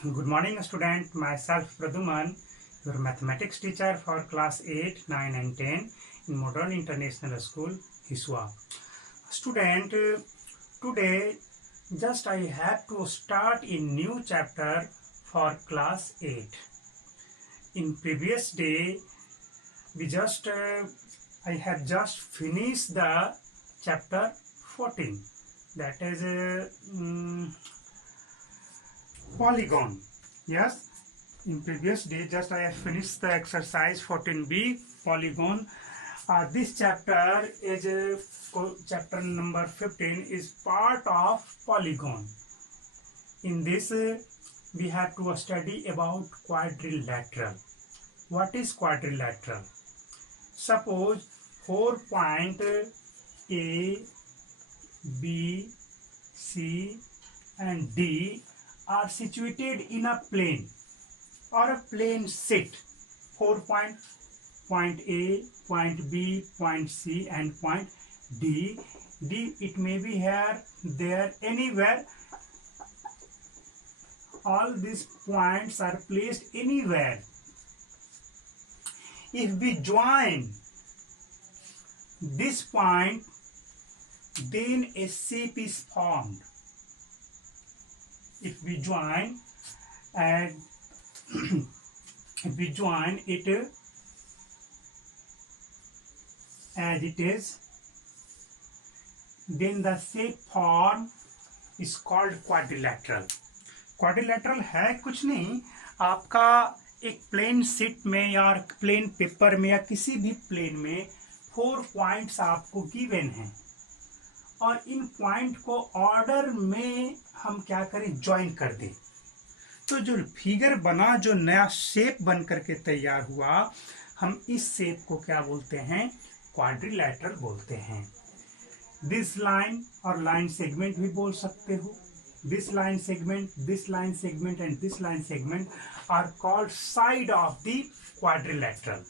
Good morning, student. Myself, Praduman, your mathematics teacher for class 8, 9 and 10 in Modern International School, Hiswa. Student, today just I have to start a new chapter for class 8. In previous day, I have just finished the chapter 14. That is polygon. Yes, in previous day just I have finished the exercise 14b polygon. This chapter is chapter number 15 is part of polygon. In this we have to study about quadrilateral. What is quadrilateral? Suppose 4 point A, B, C and D are situated in a plane or a plane set. 4 point A, point B, point C and point D. It may be here, there, anywhere. All these points are placed anywhere. If we join this point, then a shape is formed. If we join and if we join it as it is, then the shape form is called quadrilateral. Quadrilateral है कुछ नहीं, आपका एक plane sheet में या plain paper में या किसी भी प्लेन में 4 पॉइंट्स आपको गिवन हैं और इन पॉइंट को ऑर्डर में हम क्या करें, ज्वाइन कर दें। तो जो फिगर बना, जो नया शेप बन करके तैयार हुआ, हम इस शेप को क्या बोलते हैं, क्वाड्रिलेटरल बोलते हैं। दिस लाइन और लाइन सेगमेंट भी बोल सकते हो। This line segment and this line segment are called side of the quadrilateral.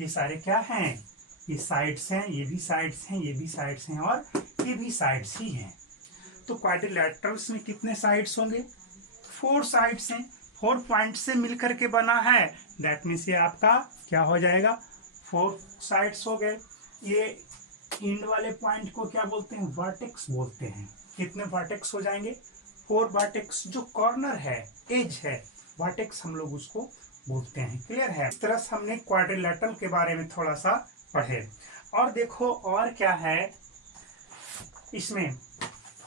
ये सारे क्या हैं, ये साइड्स हैं, ये भी साइड्स हैं, ये भी साइड्स हैं और ये भी साइड्स ही हैं। तो क्वाड्रिलेटरल्स में कितने साइड्स होंगे, 4 साइड्स हैं। 4 पॉइंट से मिलकर के बना है, दैट मीन्स ये आपका क्या हो जाएगा, 4 साइड्स हो गए। ये इंड वाले पॉइंट को क्या बोलते हैं, वर्टेक्स बोलते हैं। कितने वर्टेक्स हो जाएंगे, 4 वर्टेक्स। जो कॉर्नर है, एज है, वर्टेक्स हम लोग उसको बोलते हैं। क्लियर है। इस तरह से हमने क्वाड्रिलेटरल के बारे में थोड़ा सा पढ़े। और देखो और क्या है इसमें,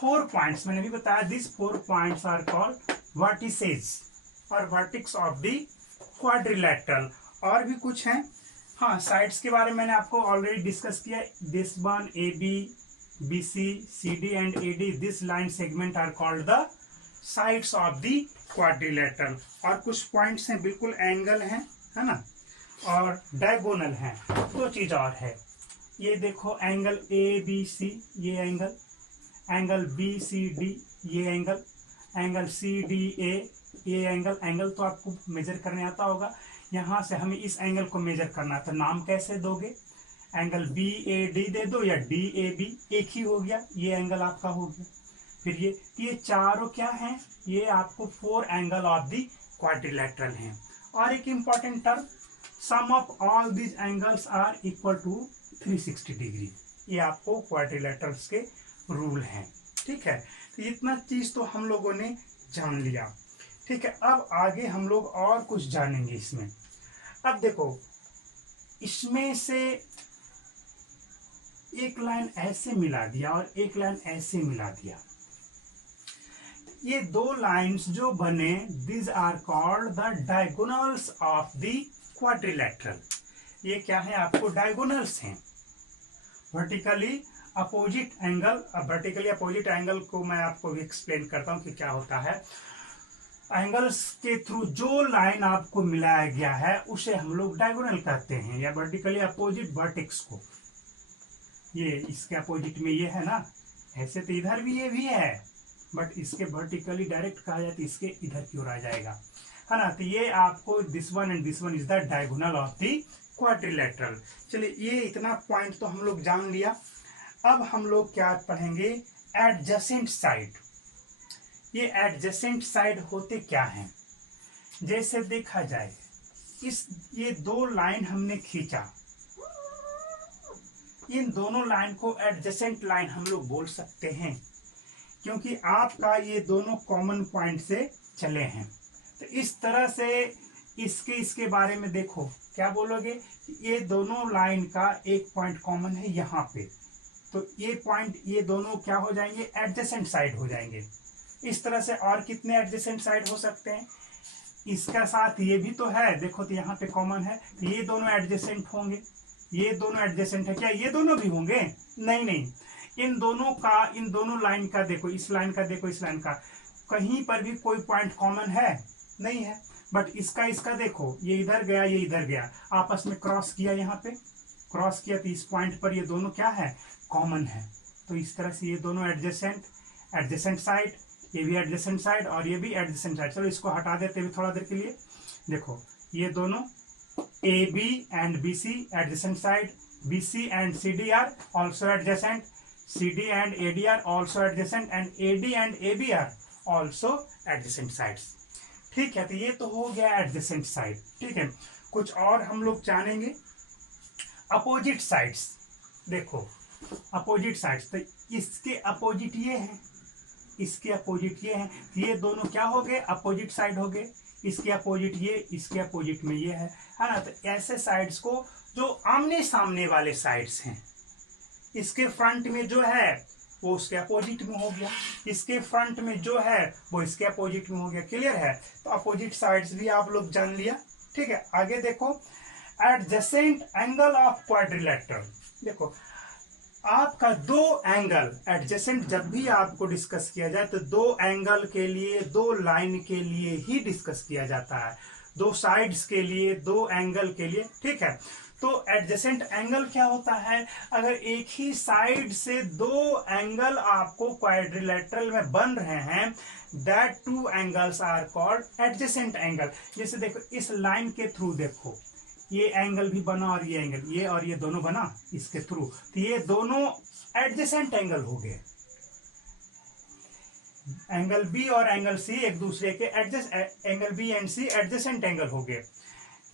4 पॉइंट्स मैंने भी बताया, this 4 points are called vertices और वर्टेक्स ऑफ द क्वाड्रिलेटरल। और भी कुछ हैं, हाँ, साइड्स के बारे में मैंने आपको ऑलरेडी डिस्कस किया। This one A B, B C, C D and A D, this line segment are called the sides of the quadrilateral. और कुछ पॉइंट्स हैं बिल्कुल एंगल हैं, है ना, और डायगोनल हैं। 2 चीज और है, ये देखो एंगल ए बी सी, ये एंगल बी सी डी, ये एंगल सी डी ए, ये एंगल तो आपको मेजर करने आता होगा। यहाँ से हमें इस एंगल को मेजर करना है, तो नाम कैसे दोगे, एंगल बी ए डी दे दो या डी ए बी, एक ही हो गया, ये एंगल आपका हो गया। फिर ये चारों क्या हैं, ये आपको 4 एंगल ऑफ द क्वाड्रिलेटरल हैं। और एक important term, sum of all these angles are equal to 360 degree. ये आपको क्वाड्रिलेटरल्स के रूल हैं। ठीक है, तो इतना चीज तो हम लोगों ने जान लिया। ठीक है, अब आगे हम लोग और कुछ जानेंगे इसमें। अब देखो, इसमें से एक लाइन ऐसे मिला दिया और एक लाइन ऐसे मिला दिया। ये 2 लाइंस जो बने, this are called the diagonals of the quadrilateral. ये क्या है, आपको डायगोनल्स हैं। Vertically opposite angle, vertically opposite angle को मैं आपको एक्सप्लेन करता हूं कि क्या होता है। एंगल्स के थ्रू जो लाइन आपको मिलाया गया है उसे हम लोग डायगोनल कहते हैं, या वर्टिकली अपोजिट वर्टेक्स को। ये इसके अपोजिट में ये है ना, ऐसे तो इधर भी ये भी है, बट इसके वर्टिकली डायरेक्ट कहा जाए तो इसके इधर की ओर आ जाएगा, है ना। तो ये आपको this one and this one is the diagonal of the quadrilateral. चलिए, ये इतना पॉइंट तो हम लोग जान लिया। अब हम लोग क्या पढ़ेंगे, एडजेसेंट साइड। ये एडजेसेंट साइड होते क्या हैं? जैसे देखा जाए ये दो लाइन हमने खींचा, इन दोनों लाइन को एडजेसेंट लाइन हम लोग बोल सकते हैं, क्योंकि आपका ये दोनों कॉमन पॉइंट से चले हैं। तो इस तरह से इसके बारे में देखो, क्या बोलोगे, ये दोनों लाइन का एक पॉइंट कॉमन है यहाँ पे, तो ये पॉइंट, ये दोनों क्या हो जाएंगे, एडजेसेंट साइड हो जाएंगे। इस तरह से और कितने एडजेसेंट साइड हो सकते हैं, इसका साथ ये भी तो है, देखो तो यहाँ पे कॉमन है, तो ये दोनों एडजेसेंट होंगे, ये दोनों एडजेसेंट है, क्या ये दोनों भी होंगे, नहीं नहीं, इन दोनों लाइन का देखो, इस लाइन का देखो, इस लाइन का, कहीं पर भी कोई पॉइंट कॉमन है नहीं है, बट इसका देखो, ये इधर गया, ये इधर गया, आपस में क्रॉस किया, यहाँ पे क्रॉस किया, तो इस पॉइंट पर ये दोनों क्या है, कॉमन है। तो इस तरह से ये दोनों एडजेसेंट साइड, ये भी एडजेसेंट साइड और ये भी एडजेसेंट साइड। चलो इसको हटा देते हैं थोड़ा देर के लिए। देखो ये दोनों AB and BC adjacent side, BC and CD are also adjacent, CD and AD are also adjacent, and AD and AB are also adjacent sides. ठीक है, तो ये तो हो गया एडजेसेंट साइड। ठीक है, कुछ और हम लोग जानेंगे, अपोजिट साइड्स। देखो अपोजिट साइड्स, तो इसके अपोजिट ये है, इसके अपोजिट ये है, तो ये दोनों क्या हो गए, अपोजिट साइड हो गए। इसके अपोजिट ये, इसके अपोजिट में ये है ना। तो ऐसे साइड्स को जो आमने सामने वाले साइड्स हैं, इसके फ्रंट में जो है वो उसके अपोजिट में हो गया, इसके फ्रंट में जो है वो इसके अपोजिट में हो गया। क्लियर है, तो अपोजिट साइड्स भी आप लोग जान लिया। ठीक है, आगे देखो, एडजेसेंट एंगल ऑफ क्वाड्रिलेटरल। देखो आपका दो एंगल एडजेसेंट जब भी आपको डिस्कस किया जाए तो दो एंगल के लिए, दो लाइन के लिए ही डिस्कस किया जाता है, दो साइड्स के लिए, दो एंगल के लिए। ठीक है, तो एडजेसेंट एंगल क्या होता है, अगर एक ही साइड से दो एंगल आपको क्वाड्रिलेटरल में बन रहे हैं, that two angles are called adjacent angle. जैसे देखो इस लाइन के थ्रू देखो, ये एंगल भी बना और ये एंगल, ये और ये दोनों बना इसके थ्रू, तो ये दोनों एडजेसेंट एंगल हो गए। एंगल बी और एंगल सी एक दूसरे के angle B and C adjacent angle हो गए।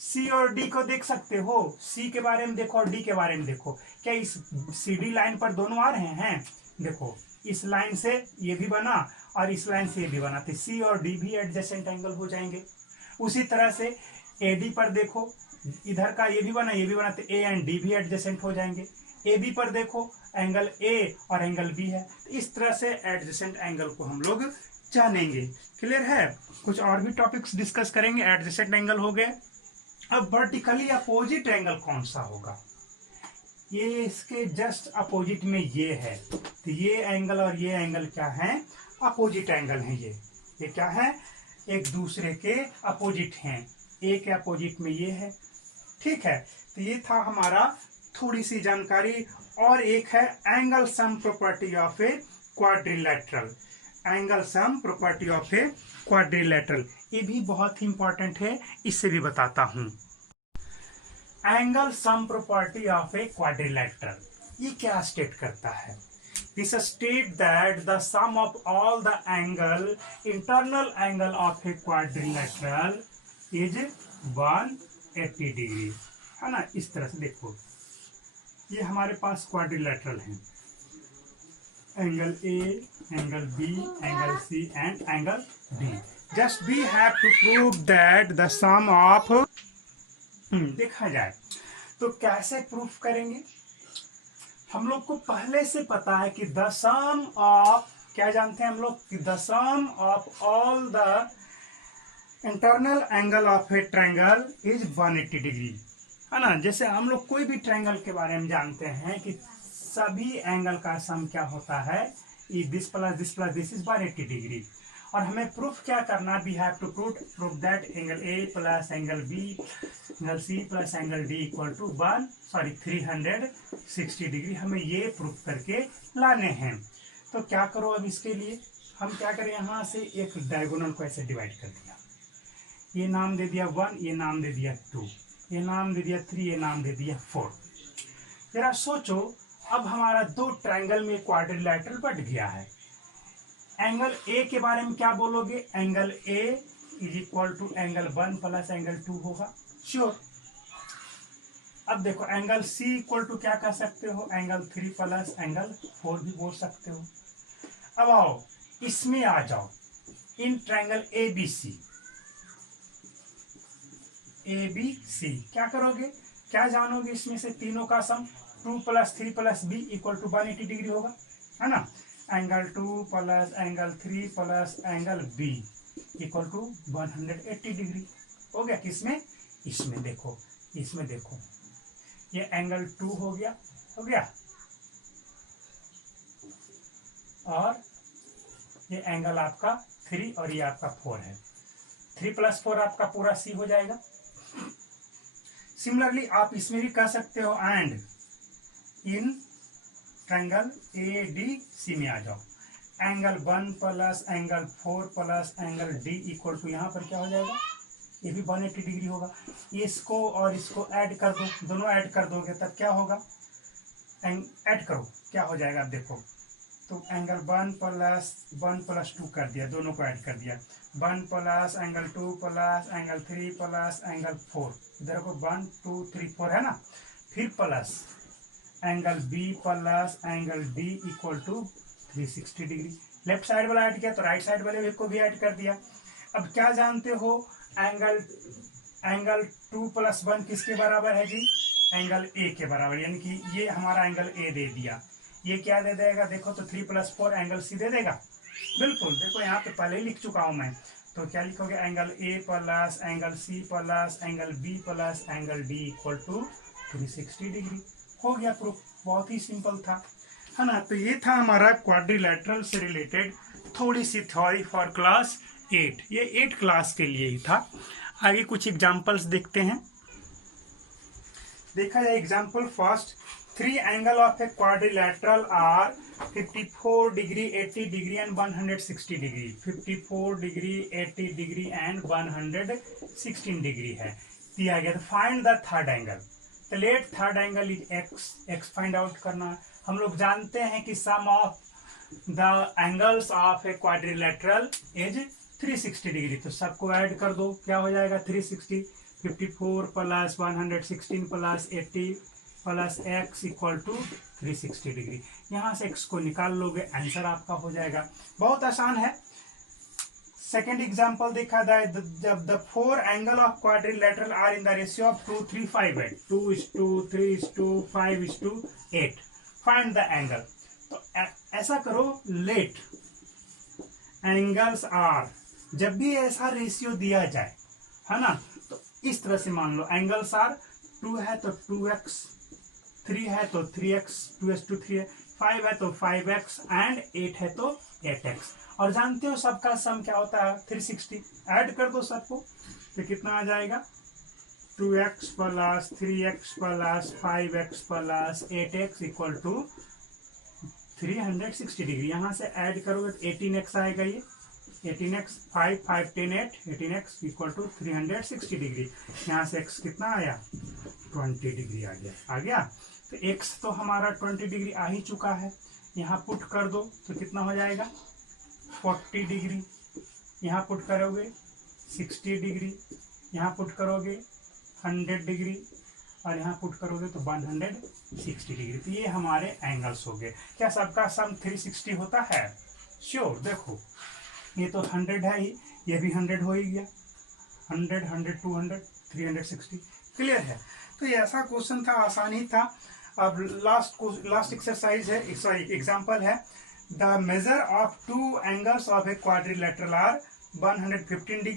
सी और डी को देख सकते हो, सी के बारे में देखो और डी के बारे में देखो, क्या इस CD लाइन पर दोनों आ रहे हैं, देखो इस लाइन से ये भी बना और इस लाइन से ये भी बना, तो सी और डी भी एडजेसेंट एंगल हो जाएंगे। उसी तरह से AD पर देखो, इधर का ये भी बना, ये भी बना, तो A एंड D भी एडजेसेंट हो जाएंगे। AB पर देखो, एंगल A और एंगल B है, तो इस तरह से एडजेसेंट एंगल को हम लोग जानेंगे। क्लियर है, कुछ और भी टॉपिक्स डिस्कस करेंगे। एडजेसेंट एंगल हो गए। अब वर्टिकली अपोजिट एंगल कौन सा होगा, ये इसके जस्ट अपोजिट में ये है, तो ये एंगल और ये एंगल क्या है, अपोजिट एंगल है। ये क्या है, एक दूसरे के अपोजिट हैं, ए के अपोजिट में ये है। ठीक है, तो ये था हमारा थोड़ी सी जानकारी। और एक है angle sum property of a quadrilateral. Angle sum property of a quadrilateral, ये भी बहुत ही इंपॉर्टेंट है, इससे भी बताता हूं। Angle sum property of a quadrilateral, ये क्या स्टेट करता है, this state that the sum of all the angle, internal angle of a quadrilateral is 180 degree, है ना। इस तरह से देखो, ये हमारे पास क्वाड्रिलेटरल है, angle A, angle B, angle C and angle D। Just we have to prove that the sum of, देखा जाए तो कैसे प्रूफ करेंगे, हम लोग को पहले से पता है कि द सम ऑफ, क्या जानते हैं हम लोग, कि the sum of all the internal angle of a triangle is 180 degree, है ना। जैसे हम लोग कोई भी ट्रायंगल के बारे में जानते हैं कि सभी एंगल का सम क्या होता है, this plus this is 180 degree. और हमें प्रूफ क्या करना, we have to proof that angle A plus angle B, angle C plus angle D equal to 360 degree, हमें ये प्रूफ करके लाने हैं। तो क्या करो, अब इसके लिए हम क्या करें, यहाँ से एक डायगोनल को ऐसे डिवाइड कर दिया, ये नाम दे दिया 1, ये नाम दे दिया 2, ये नाम दे दिया 3, ये नाम दे दिया 4। जरा सोचो, अब हमारा दो ट्रायंगल में क्वाड्रिलेटरल बट गया है। एंगल A के बारे में क्या बोलोगे, angle A is equal to angle 1 plus angle 2 होगा। श्योर। अब देखो एंगल सी इक्वल टू क्या कह सकते हो, एंगल 3 प्लस एंगल 4 भी बोल सकते हो। अब आओ इसमें आ जाओ, इन ट्रायंगल एबीसी, एबीसी क्या करोगे, क्या जानोगे इसमें से तीनों का sum, 2 plus 3 plus B equal to 180 degree होगा, है ना। Angle 2 plus angle 3 plus angle B equal to 180 degree हो गया। किसमें, इसमें देखो, इसमें देखो ये एंगल 2 हो गया, हो गया, और ये एंगल आपका 3 और ये आपका 4 है। 3 प्लस 4 आपका पूरा सी हो जाएगा। सिमिलरली आप इसमें भी कह सकते हो, and in triangle A D C में आ जाओ, angle 1 plus angle 4 plus angle D equal to, यहाँ पर क्या हो जाएगा, ये भी 180 डिग्री होगा। इसको और इसको ऐड कर दो, दोनों ऐड कर दोगे तब क्या होगा, ऐड करो क्या हो जाएगा, आप देखो तो एंगल 1 प्लस 2 कर दिया, दोनों को ऐड कर दिया, 1 plus angle 2 plus angle 3 plus angle 4, इधर को 1 2 3 4 है ना, फिर plus angle B plus angle D equal to 360 degree. Left side वाला ऐड किया तो राइट साइड वाले को भी ऐड कर दिया। अब क्या जानते हो, एंगल 2 प्लस 1 किसके बराबर है जी, एंगल ए के बराबर, यानी कि ये हमारा एंगल ए दे दिया, ये क्या दे देगा, देखो तो 3 प्लस 4 एंगल सी दे देगा। बिल्कुल, देखो यहाँ पे पहले ही लिख चुका हूं मैं, तो क्या लिखोगे, angle A plus angle C plus angle B plus angle D equal to 360 degree. हो गया प्रूफ, बहुत ही सिंपल था, है ना। तो ये था हमारा क्वाड्रिलैटरल से रिलेटेड थोड़ी सी थ्योरी फॉर क्लास 8, ये 8 क्लास के लिए ही था। आगे कुछ एग्जांपल्स देखते हैं। देखा जाए example first, 3 angle of a quadrilateral are 54 degree 80 degree and 160 degree, 54 degree 80 degree and 116 degree है दिया गया। फाइंड द थर्ड एंगल, तो let third angle is x find out करना है। हम लोग जानते हैं कि sum of the angles of a quadrilateral is 360 degree, तो सबको ऐड कर दो, क्या हो जाएगा 360, 54 plus 116 plus 80 plus X equal to 360 degree. यहाँ से एक्स को निकाल लोगे, आंसर आपका हो जाएगा। बहुत आसान है। सेकेंड एग्जाम्पल देखा जाए, जब the 4 angle of quadrilateral are in the ratio of 2 3 5 8, 2:3:5:8, find the angle. तो ऐसा करो, लेट एंगल्स आर, जब भी ऐसा रेशियो दिया जाए, है ना, तो इस तरह से मान लो एंगल्स आर 2 है तो 2x, 3 है तो 3x, 2:3 है, 5 है तो 5x एंड 8 है तो 8x। और जानते हो सबका सम क्या होता है, 360। ऐड कर दो सबको, तो कितना आ जाएगा, 2x plus 3x plus 5x plus 8x equal to 360 degree. यहाँ से ऐड करोगे तो 18x आएगा, ये 18x 5 5 10 8, 18x equal to 360 degree. यहाँ से x कितना आया, 20 डिग्री आ गया। तो x तो हमारा 20 डिग्री आ ही चुका है, यहाँ पुट कर दो तो कितना हो जाएगा 40 डिग्री, यहाँ पुट करोगे 60 डिग्री, यहाँ पुट करोगे 100 डिग्री, और यहाँ पुट करोगे तो 160 डिग्री। तो ये हमारे एंगल्स हो गए। क्या सबका सम 360 होता है? श्योर। देखो ये तो 100 है ही, ये भी 100 हो ही गया, 100 100 200 360। क्लियर है? तो ये ऐसा क्वेश्चन था, आसानी था। अब लास्ट एक्सरसाइज है, सॉरी एग्जांपल है, the measure of 2 angles of a quadrilateral are 115 degree